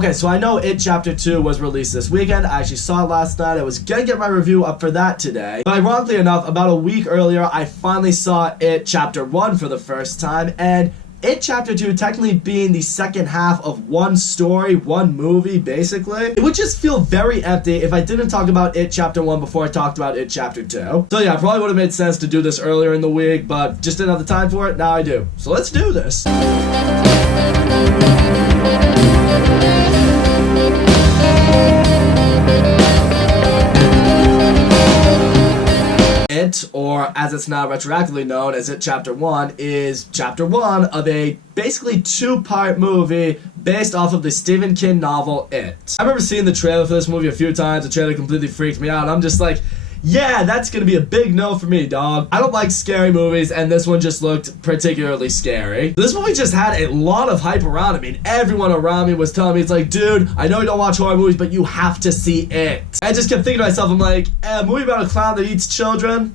Okay, so I know It Chapter 2 was released this weekend. I actually saw it last night. I was gonna get my review up for that today. But ironically enough, about a week earlier, I finally saw It Chapter 1 for the first time, and It Chapter 2 technically being the second half of one story, one movie, basically. It would just feel very empty if I didn't talk about It Chapter 1 before I talked about It Chapter 2. So yeah, probably would have made sense to do this earlier in the week, but just didn't have the time for it. Now I do. So let's do this. It, or as it's now retroactively known as It Chapter 1, is Chapter 1 of a basically two-part movie based off of the Stephen King novel It. I remember seeing the trailer for this movie a few times. The trailer completely freaked me out. I'm just like, yeah, that's gonna be a big no for me, dog. I don't like scary movies, and this one just looked particularly scary. This movie just had a lot of hype around it. I mean, everyone around me was telling me, it's like, dude, I know you don't watch horror movies, but you have to see It. I just kept thinking to myself, I'm like, a movie about a clown that eats children?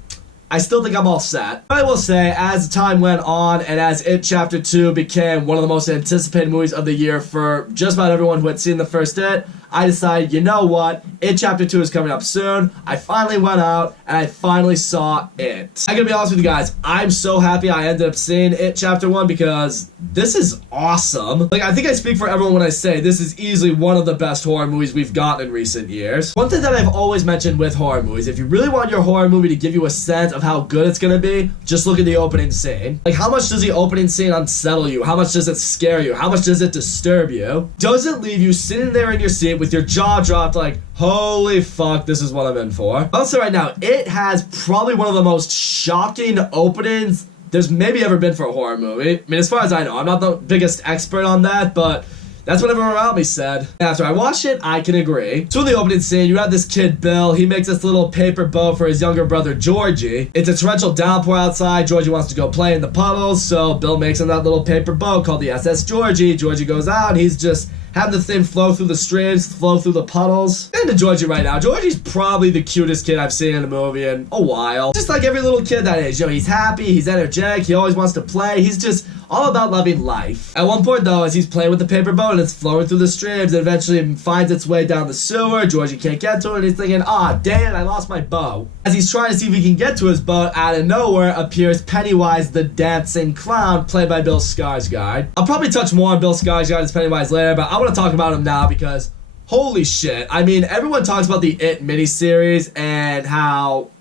I still think I'm all set. But I will say, as time went on, and as It Chapter 2 became one of the most anticipated movies of the year for just about everyone who had seen the first It, I decided, you know what? It Chapter 2 is coming up soon. I finally went out, and I finally saw It. I gotta be honest with you guys, I'm so happy I ended up seeing It Chapter 1 because this is awesome. Like, I think I speak for everyone when I say this is easily one of the best horror movies we've gotten in recent years. One thing that I've always mentioned with horror movies, if you really want your horror movie to give you a sense of how good it's gonna be, just look at the opening scene. Like, how much does the opening scene unsettle you? How much does it scare you? How much does it disturb you? Does it leave you sitting there in your seat with your jaw dropped like, holy fuck, this is what I'm in for? I'll say right now, It has probably one of the most shocking openings there's maybe ever been for a horror movie. I mean, as far as I know, I'm not the biggest expert on that, but that's what everyone around me said. After I watched it, I can agree. So in the opening scene, you have this kid, Bill. He makes this little paper boat for his younger brother, Georgie. It's a torrential downpour outside. Georgie wants to go play in the puddles, so Bill makes him that little paper boat called the SS Georgie. Georgie goes out, and he's just having the thing flow through the streams, flow through the puddles. Into Georgie right now. Georgie's probably the cutest kid I've seen in a movie in a while. Just like every little kid that age. You know, he's happy, he's energetic, he always wants to play. He's just all about loving life. At one point, though, as he's playing with the paper boat and it's flowing through the streams, it eventually finds its way down the sewer. Georgie can't get to it, and he's thinking, ah, damn it, I lost my bow. As he's trying to see if he can get to his boat, out of nowhere appears Pennywise the dancing clown, played by Bill Skarsgård. I'll probably touch more on Bill Skarsgård as Pennywise later, but I want to talk about him now because holy shit. I mean, everyone talks about the It miniseries and how,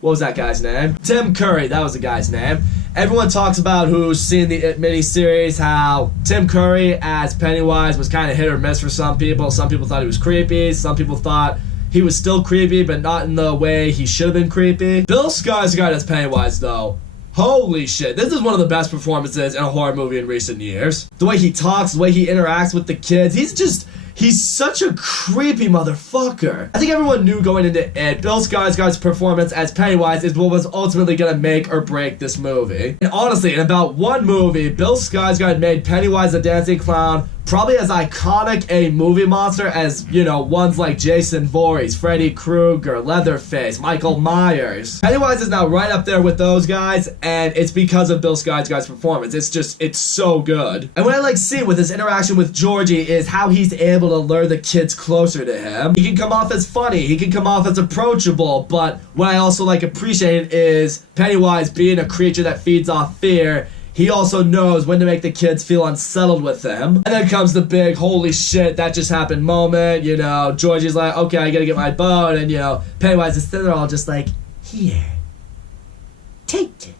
what was that guy's name? Tim Curry, that was the guy's name. Everyone talks about who's seen the It miniseries, how Tim Curry as Pennywise was kind of hit or miss for some people. Some people thought he was creepy. Some people thought he was still creepy, but not in the way he should have been creepy. Bill Skarsgård as Pennywise, though, holy shit, this is one of the best performances in a horror movie in recent years. The way he talks, the way he interacts with the kids, he's such a creepy motherfucker. I think everyone knew going into It, Bill Skarsgård's performance as Pennywise is what was ultimately gonna make or break this movie. And honestly, in about one movie, Bill Skarsgård made Pennywise the dancing clown probably as iconic a movie monster as, you know, ones like Jason Voorhees, Freddy Krueger, Leatherface, Michael Myers. Pennywise is now right up there with those guys, and it's because of Bill Skarsgård's performance. It's so good. And what I like seeing with his interaction with Georgie is how he's able to lure the kids closer to him. He can come off as funny, he can come off as approachable, but what I also like appreciating is Pennywise being a creature that feeds off fear. He also knows when to make the kids feel unsettled with him. And then comes the big, holy shit, that just happened moment. You know, Georgie's like, okay, I gotta get my boat. And, you know, Pennywise is sitting there all just like, here, take it.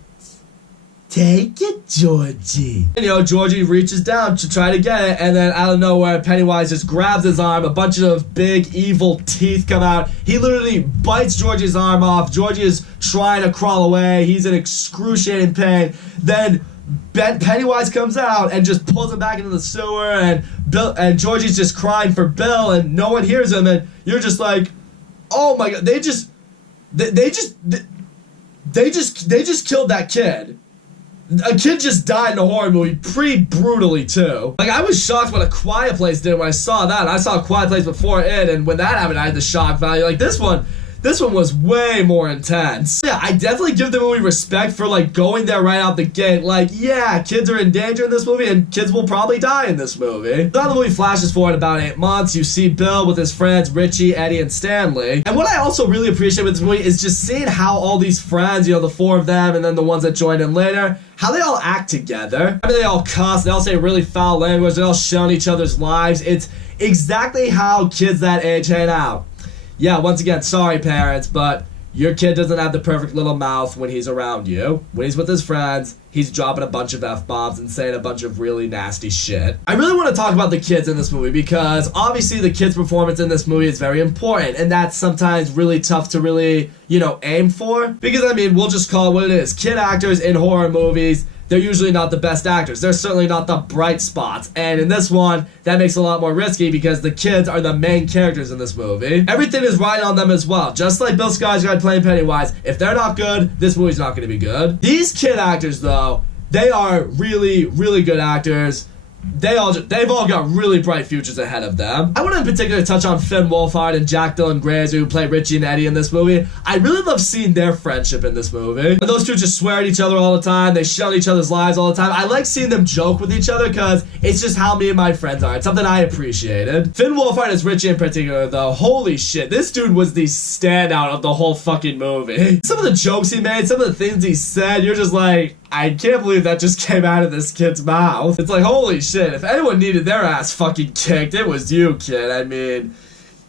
Take it, Georgie. And, you know, Georgie reaches down to try to get it, and then out of nowhere, Pennywise just grabs his arm, a bunch of big, evil teeth come out. He literally bites Georgie's arm off. Georgie is trying to crawl away. He's in excruciating pain. Then Pennywise comes out and just pulls him back into the sewer, and Georgie's just crying for Bill, and no one hears him, and you're just like, oh my god, they just killed that kid. A kid just died in a horror movie pretty brutally too. Like, I was shocked what A Quiet Place did when I saw that. I saw A Quiet Place before it, and when that happened, I had the shock value. Like, this one This one was way more intense. Yeah, I definitely give the movie respect for like going there right out the gate. Like, yeah, kids are in danger in this movie and kids will probably die in this movie. Now the movie flashes forward about 8 months. You see Bill with his friends Richie, Eddie, and Stanley. And what I also really appreciate with this movie is just seeing how all these friends, you know, the 4 of them and then the ones that joined in later, how they all act together. I mean, they all cuss, they all say really foul language, they all shun each other's lives. It's exactly how kids that age hang out. Yeah, once again, sorry parents, but your kid doesn't have the perfect little mouth when he's around you. When he's with his friends, he's dropping a bunch of F-bombs and saying a bunch of really nasty shit. I really want to talk about the kids in this movie because obviously the kids' performance in this movie is very important, and that's sometimes really tough to really, you know, aim for. Because, I mean, we'll just call it what it is. Kid actors in horror movies, they're usually not the best actors. They're certainly not the bright spots. And in this one, that makes it a lot more risky because the kids are the main characters in this movie. Everything is right on them as well. Just like Bill Skarsgård playing Pennywise, if they're not good, this movie's not going to be good. These kid actors, though, they are really, really good actors. They've all got really bright futures ahead of them. I want to in particular touch on Finn Wolfhard and Jack Dylan Grazer, who play Richie and Eddie in this movie. I really love seeing their friendship in this movie. And those two just swear at each other all the time. They shun each other's lives all the time. I like seeing them joke with each other because it's just how me and my friends are. It's something I appreciated. Finn Wolfhard as Richie in particular, though. Holy shit, this dude was the standout of the whole fucking movie. Some of the jokes he made, some of the things he said, you're just like, I can't believe that just came out of this kid's mouth. It's like, holy shit, if anyone needed their ass fucking kicked, it was you, kid. I mean,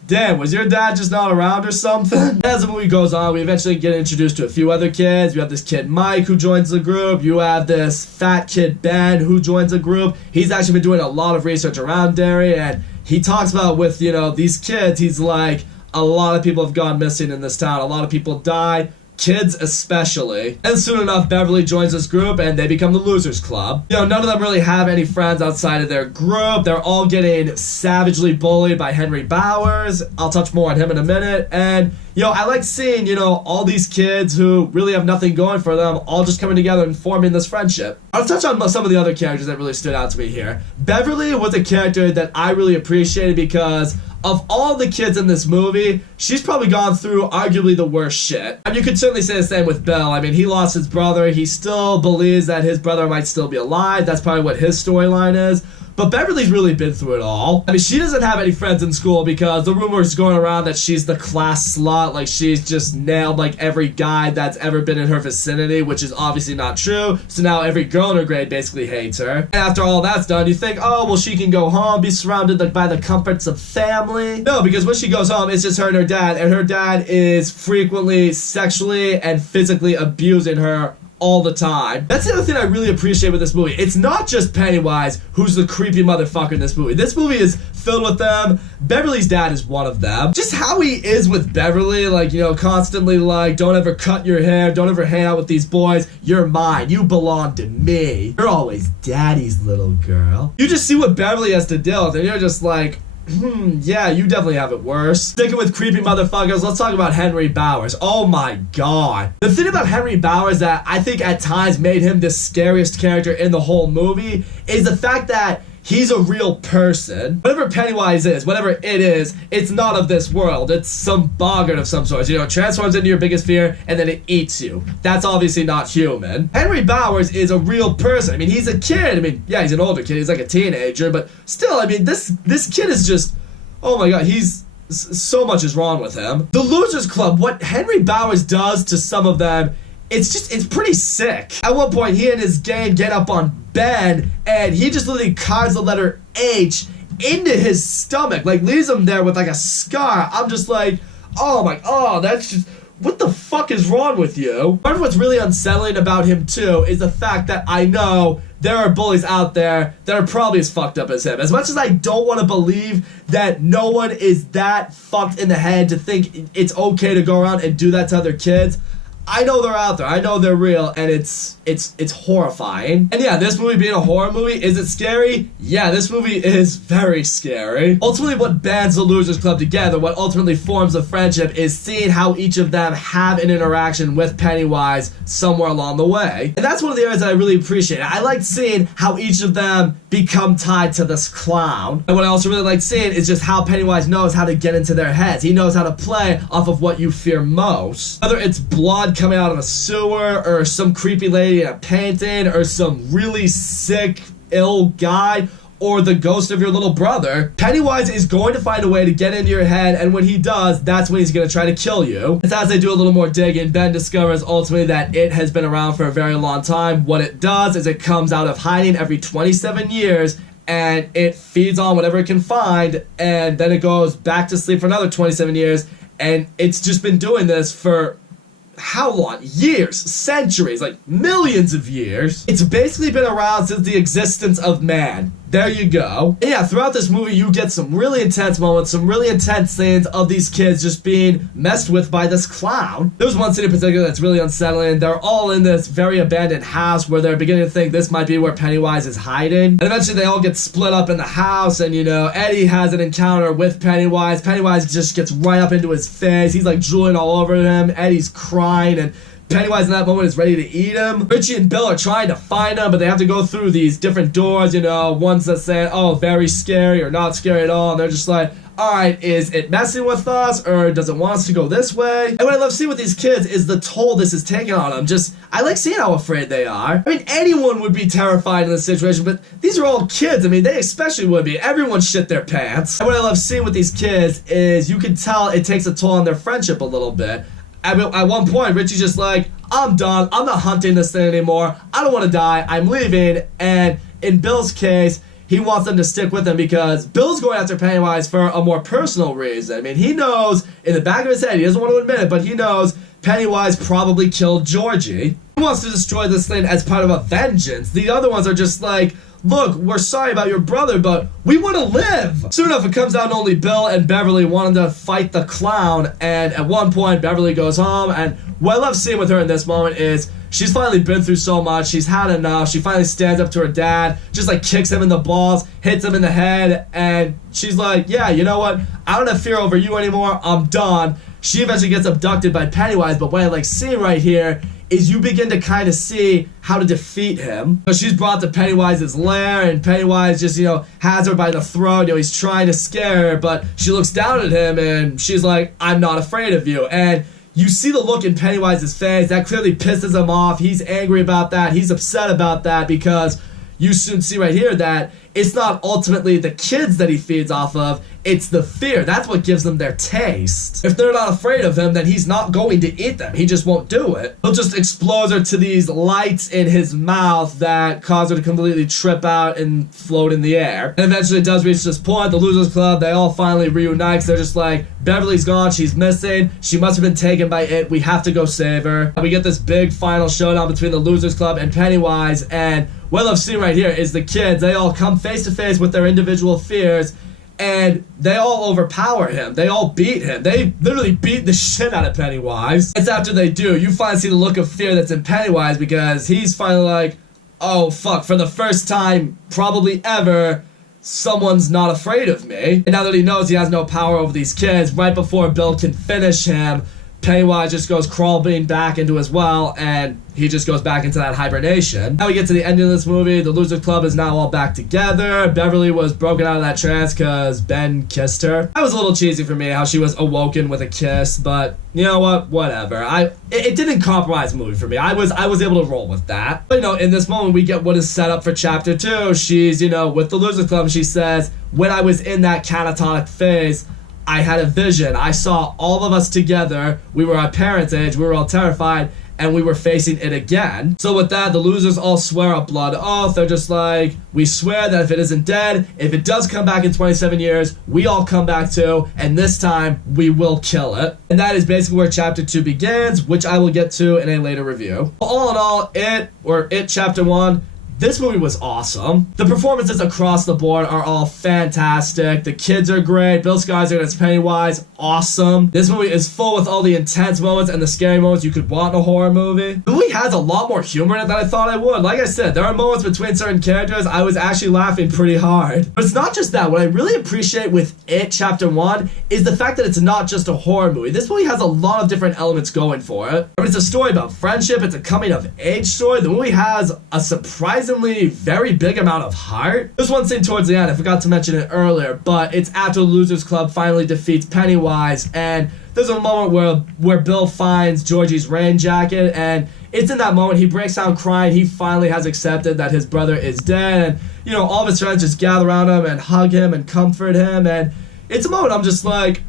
damn, was your dad just not around or something? As the movie goes on, we eventually get introduced to a few other kids. You have this kid Mike who joins the group. You have this fat kid Ben who joins the group. He's actually been doing a lot of research around Derry, and he talks about with, you know, these kids, he's like, a lot of people have gone missing in this town. A lot of people died. Kids especially. And soon enough, Beverly joins this group and they become the Losers Club. You know, none of them really have any friends outside of their group. They're all getting savagely bullied by Henry Bowers. I'll touch more on him in a minute. And, you know, I like seeing, you know, all these kids who really have nothing going for them all just coming together and forming this friendship. I'll touch on some of the other characters that really stood out to me here. Beverly was a character that I really appreciated because of all the kids in this movie, she's probably gone through arguably the worst shit. I mean, you could certainly say the same with Bill. I mean, he lost his brother. He still believes that his brother might still be alive. That's probably what his storyline is. But Beverly's really been through it all. I mean, she doesn't have any friends in school because the rumor is going around that she's the class slut. Like, she's just nailed, like, every guy that's ever been in her vicinity, which is obviously not true. So now every girl in her grade basically hates her. And after all that's done, you think, oh, well, she can go home, be surrounded, like, by the comforts of family. No, because when she goes home, it's just her and her dad is frequently sexually and physically abusing her all the time. That's the other thing I really appreciate with this movie. It's not just Pennywise who's the creepy motherfucker in this movie. This movie is filled with them. Beverly's dad is one of them. Just how he is with Beverly, like, you know, constantly like, don't ever cut your hair, don't ever hang out with these boys. You're mine. You belong to me. You're always daddy's little girl. You just see what Beverly has to deal with and you're just like, yeah, you definitely have it worse. Sticking with creepy motherfuckers, let's talk about Henry Bowers. Oh my god. The thing about Henry Bowers that I think at times made him the scariest character in the whole movie is the fact that he's a real person. Whatever Pennywise is, whatever it is, it's not of this world. It's some boggart of some sort. You know, it transforms into your biggest fear and then it eats you. That's obviously not human. Henry Bowers is a real person. I mean, he's a kid. I mean, yeah, he's an older kid. He's like a teenager, but still, I mean, this kid is just, oh my god, so much is wrong with him. The Losers Club, what Henry Bowers does to some of them, it's pretty sick. At one point, he and his gang get up on Ben, and he just literally carves the letter H into his stomach, like leaves him there with like a scar. I'm just like, oh, that's just, what the fuck is wrong with you? Part of what's really unsettling about him too is the fact that I know there are bullies out there that are probably as fucked up as him. As much as I don't want to believe that no one is that fucked in the head to think it's okay to go around and do that to other kids, I know they're out there. I know they're real, and it's horrifying. And yeah, this movie being a horror movie, is it scary? Yeah, this movie is very scary. Ultimately, what bands the Losers Club together, what ultimately forms a friendship, is seeing how each of them have an interaction with Pennywise somewhere along the way. And that's one of the areas that I really appreciate. I like seeing how each of them become tied to this clown. And what I also really like seeing is just how Pennywise knows how to get into their heads. He knows how to play off of what you fear most. Whether it's blood coming out of a sewer, or some creepy lady in a painting, or some really sick, ill guy, or the ghost of your little brother, Pennywise is going to find a way to get into your head, and when he does, that's when he's going to try to kill you. And as they do a little more digging, Ben discovers ultimately that it has been around for a very long time. What it does is it comes out of hiding every 27 years, and it feeds on whatever it can find, and then it goes back to sleep for another 27 years, and it's just been doing this for how long? Years, centuries, like millions of years. It's basically been around since the existence of man. There you go. And yeah, throughout this movie, you get some really intense moments, some really intense scenes of these kids just being messed with by this clown. There's one scene in particular that's really unsettling. They're all in this very abandoned house where they're beginning to think this might be where Pennywise is hiding. And eventually they all get split up in the house, and you know, Eddie has an encounter with Pennywise. Pennywise just gets right up into his face. He's like drooling all over him. Eddie's crying, and Pennywise in that moment is ready to eat him. Richie and Bill are trying to find him, but they have to go through these different doors, you know, ones that say, oh, very scary or not scary at all, and they're just like, alright, is it messing with us, or does it want us to go this way? And what I love seeing with these kids is the toll this is taking on them. Just, I like seeing how afraid they are. I mean, anyone would be terrified in this situation, but these are all kids. I mean, they especially would be. Everyone shit their pants. And what I love seeing with these kids is you can tell it takes a toll on their friendship a little bit. At one point, Richie's just like, I'm done. I'm not hunting this thing anymore. I don't want to die. I'm leaving. And in Bill's case, he wants them to stick with him because Bill's going after Pennywise for a more personal reason. I mean, he knows in the back of his head, he doesn't want to admit it, but he knows Pennywise probably killed Georgie. He wants to destroy this thing as part of a vengeance. The other ones are just like, look, we're sorry about your brother, but we want to live. Soon enough, it comes out only Bill and Beverly wanting to fight the clown, and at one point, Beverly goes home, and what I love seeing with her in this moment is she's finally been through so much, she's had enough, she finally stands up to her dad, just like kicks him in the balls, hits him in the head, and she's like, yeah, you know what, I don't have fear over you anymore, I'm done. She eventually gets abducted by Pennywise, but what I like seeing right here is you begin to kind of see how to defeat him. So she's brought to Pennywise's lair, and Pennywise just, you know, has her by the throat. You know, he's trying to scare her, but she looks down at him, and she's like, I'm not afraid of you. And you see the look in Pennywise's face. That clearly pisses him off. He's angry about that. He's upset about that because you soon see right here that it's not ultimately the kids that he feeds off of, it's the fear. That's what gives them their taste. If they're not afraid of him, then he's not going to eat them. He just won't do it. He'll just expose her to these lights in his mouth that cause her to completely trip out and float in the air. And eventually it does reach this point. The Losers Club, they all finally reunite because they're just like, Beverly's gone, she's missing, she must have been taken by it, we have to go save her. And we get this big final showdown between the Losers Club and Pennywise, and what I've seen right here is the kids, they all come face to face with their individual fears, and they all overpower him. They all beat him. They literally beat the shit out of Pennywise. It's after they do, you finally see the look of fear that's in Pennywise because he's finally like, oh fuck, for the first time probably ever, someone's not afraid of me. And now that he knows he has no power over these kids, right before Bill can finish him, Pennywise just goes crawling back into his well, and he just goes back into that hibernation. Now we get to the end of this movie. The Loser Club is now all back together. Beverly was broken out of that trance because Ben kissed her. That was a little cheesy for me, how she was awoken with a kiss, but you know what? Whatever. It didn't compromise the movie for me. I was able to roll with that. But you know, in this moment, we get what is set up for Chapter 2. She's, you know, with the Loser Club, and she says, when I was in that catatonic phase, I had a vision. I saw all of us together. We were our parents' age. We were all terrified, and we were facing it again. So with that, the losers all swear a blood oath. They're just like, we swear that if it isn't dead, if it does come back in 27 years, we all come back too, and this time, we will kill it. And that is basically where Chapter 2 begins, which I will get to in a later review. All in all, It Chapter 1, this movie was awesome. The performances across the board are all fantastic. The kids are great. Bill Skarsgård as Pennywise, awesome. This movie is full with all the intense moments and the scary moments you could want in a horror movie. The movie has a lot more humor in it than I thought it would. Like I said, there are moments between certain characters I was actually laughing pretty hard. But it's not just that. What I really appreciate with It Chapter 1 is the fact that it's not just a horror movie. This movie has a lot of different elements going for it. I mean, it's a story about friendship. It's a coming-of-age story. The movie has a surprising surprisingly very big amount of heart. There's one scene towards the end, I forgot to mention it earlier, but it's after the Losers Club finally defeats Pennywise, and there's a moment where Bill finds Georgie's rain jacket, and it's in that moment he breaks down crying. He finally has accepted that his brother is dead, and you know, all of his friends just gather around him and hug him and comfort him, and it's a moment I'm just like,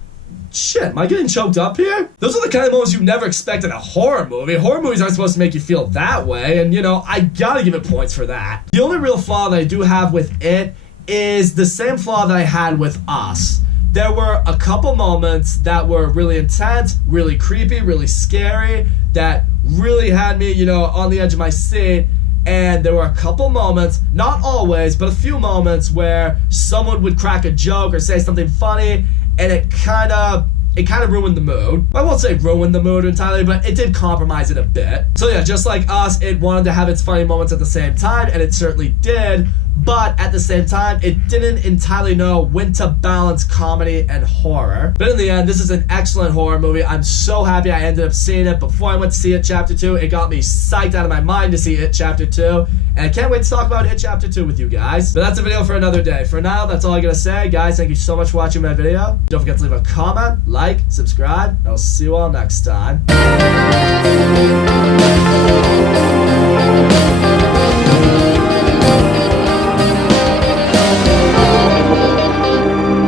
shit, am I getting choked up here? Those are the kind of moments you never expect in a horror movie. Horror movies aren't supposed to make you feel that way, and you know, I gotta give it points for that. The only real flaw that I do have with it is the same flaw that I had with Us. There were a couple moments that were really intense, really creepy, really scary, that really had me, you know, on the edge of my seat. And there were a couple moments, not always, but a few moments where someone would crack a joke or say something funny, and it kind of ruined the mood. I won't say ruined the mood entirely, but it did compromise it a bit. So yeah, just like Us, it wanted to have its funny moments at the same time, and it certainly did. But at the same time, it didn't entirely know when to balance comedy and horror. But in the end, this is an excellent horror movie. I'm so happy I ended up seeing it. Before I went to see It Chapter 2, it got me psyched out of my mind to see It Chapter 2. And I can't wait to talk about It Chapter 2 with you guys. But that's a video for another day. For now, that's all I gotta say. Guys, thank you so much for watching my video. Don't forget to leave a comment, like, subscribe, and I'll see you all next time.